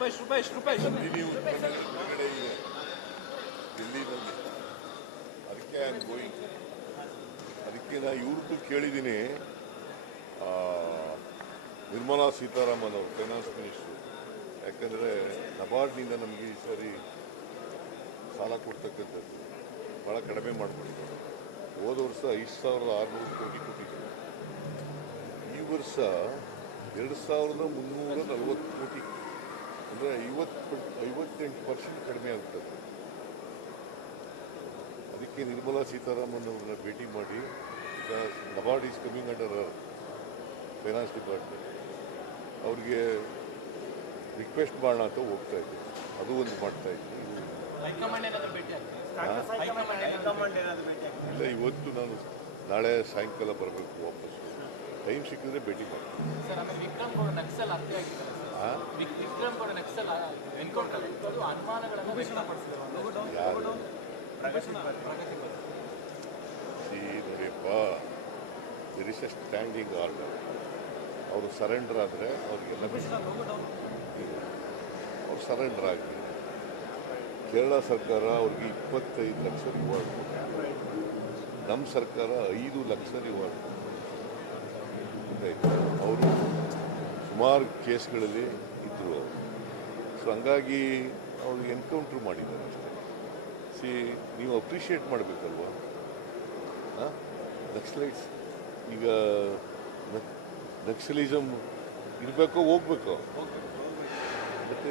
ರೂಪೇಶ್ ರೂಪೇಶ್ ರೂಪೇಶ್. ದಿಲ್ಲಿ ಹೊರಗಡೆ ಇದೆ. ದಿಲ್ಲಿನಲ್ಲಿ ಅದಕ್ಕೆ ಐ ಗೋಯಿಂಗ್ ಅದಕ್ಕೆ ನಾ ಇವ್ರದ್ದು ಕೇಳಿದ್ದೀನಿ. ನಿರ್ಮಲಾ ಸೀತಾರಾಮನ್ ಅವರು ಫೈನಾನ್ಸ್ ಮಿನಿಸ್ಟ್ರು ಯಾಕಂದರೆ ನಬಾರ್ಡ್ನಿಂದ ನಮಗೆ ಈ ಸಾರಿ ಸಾಲ ಕೊಡ್ತಕ್ಕಂಥದ್ದು ಭಾಳ ಕಡಿಮೆ ಮಾಡಿಬಿಟ್ಟಿದ್ದಾರೆ ಹೋದ ವರ್ಷ ಐದು ಸಾವಿರದ ಆರುನೂರು ಕೋಟಿ ಕೊಟ್ಟಿದ್ದರು ಈ ವರ್ಷ ಎರಡು ಸಾವಿರದ ಮುನ್ನೂರ ನಲವತ್ತು ಕೋಟಿ. ಅಂದರೆ ಐವತ್ತು ಐವತ್ತೆಂಟು ಪರ್ಸೆಂಟ್ ಕಡಿಮೆ ಆಗ್ತದೆ ಅದಕ್ಕೆ ನಿರ್ಮಲಾ ಸೀತಾರಾಮನ್ ಅವ್ರನ್ನ ಭೇಟಿ ಮಾಡಿ ಈಗ NABARD is coming under finance department. ಅವ್ರಿಗೆ ರಿಕ್ವೆಸ್ಟ್ ಮಾಡೋಣ ಅಂತ ಹೋಗ್ತಾ ಇದ್ದೆ. ಅದು ಒಂದು ಮಾಡ್ತಾ ಇದ್ದೆ. ಇದು ಹೈಕಮಾಂಡ್ ಏನಾದ್ರು ಭೇಟಿ ಆಗ್ತದೆ ಇಲ್ಲ ಇವತ್ತು ನಾನು ನಾಳೆ ಸಾಯಂಕಾಲ ಬರಬೇಕು ವಾಪಸ್ಸು. ಟೈಮ್ ಸಿಕ್ಕಿದ್ರೆ ಭೇಟಿ ಮಾಡ್ತೀನಿ. ಸ್ಟ್ಯಾಂಡಿಂಗ್ ಆರ್ಡರ್ ಅವರು ಸರೆಂಡರ್ ಆದರೆ ಅವ್ರಿಗೆಲ್ಲ ಅವ್ರು ಸರೆಂಡರ್ ಆಗಲಿ. ಕೇರಳ ಸರ್ಕಾರ ಅವ್ರಿಗೆ ಇಪ್ಪತ್ತೈದು ಲಕ್ಷ ರಿವಾರ್ಡ್ ನಮ್ಮ ಸರ್ಕಾರ ಐದು ಲಕ್ಷ ರಿವಾರ್ಡ್ ಅವರು ಸುಮಾರು ಕೇಸ್ಗಳಲ್ಲಿ ಇದ್ದರು ಸೊ ಹಂಗಾಗಿ ಅವ್ರು ಎನ್ಕೌಂಟ್ರ್ ಮಾಡಿದ್ದಾರೆ ಅಷ್ಟೇ ಸಿ ನೀವು ಅಪ್ರಿಷಿಯೇಟ್ ಮಾಡಬೇಕಲ್ವಾ ನಕ್ಸಲೈಟ್ಸ್ ಈಗ ನಕ್ಸಲಿಸಮ್ ಇರಬೇಕೋ ಹೋಗ್ಬೇಕೋ ಮತ್ತೆ